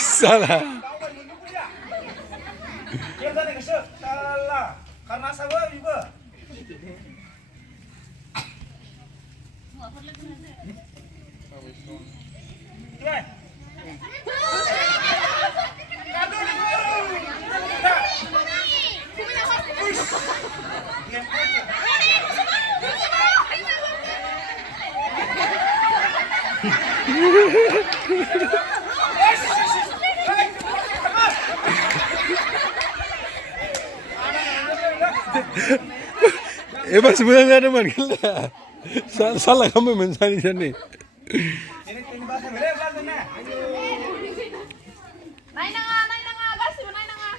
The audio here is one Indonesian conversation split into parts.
Salah. Karena sabar ibu. Emang sebenarnya ada man gila. Salah kamu mensani sini. Ini bahasa beda bahasa na. Naik na nga, gas, naik na nga.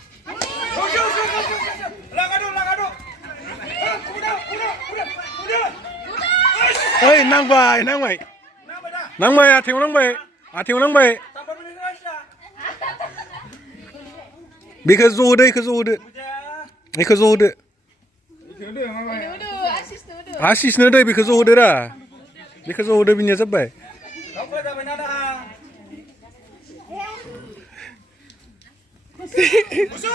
Lagado. Udah. Oi, nang bay. Nama dah. Nang bay, ating nang bay. Tambah menit rasa. Because udah. Udah, asis tuh, Asis na because udah dah. Because udah punya sampai. Kau boleh dah mana dah. Musuh.